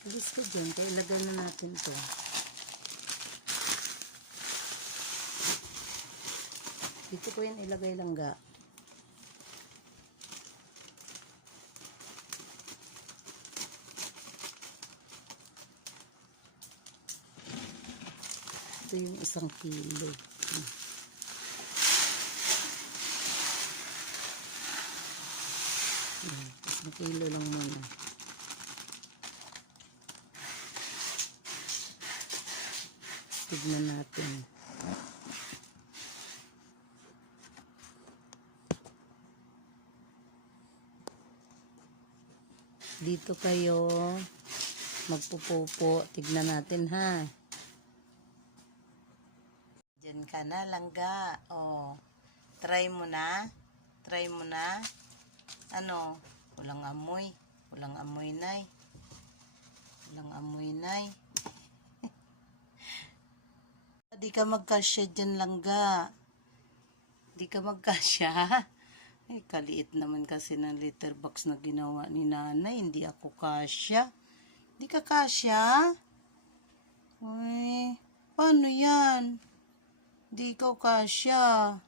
Alis ko dyan, kaya ilagay na natin to. Dito ko yan ilagay langga. Ito yung 1 kilo. Isang kilo lang muna. Tignan natin. Dito kayo magpupupo. Tignan natin ha. Diyan ka na, langga. Oh. Try mo na. Try mo na. Ano? Walang amoy. Walang amoy, nay. Walang amoy, nay. Di ka magkasya dyan, langga. Di ka magkasya. Ay, kaliit naman kasi ng litter box na ginawa ni nanay. Hindi ako kasya. Di ka kasya? Uy, paano yan? Di ikaw kasya.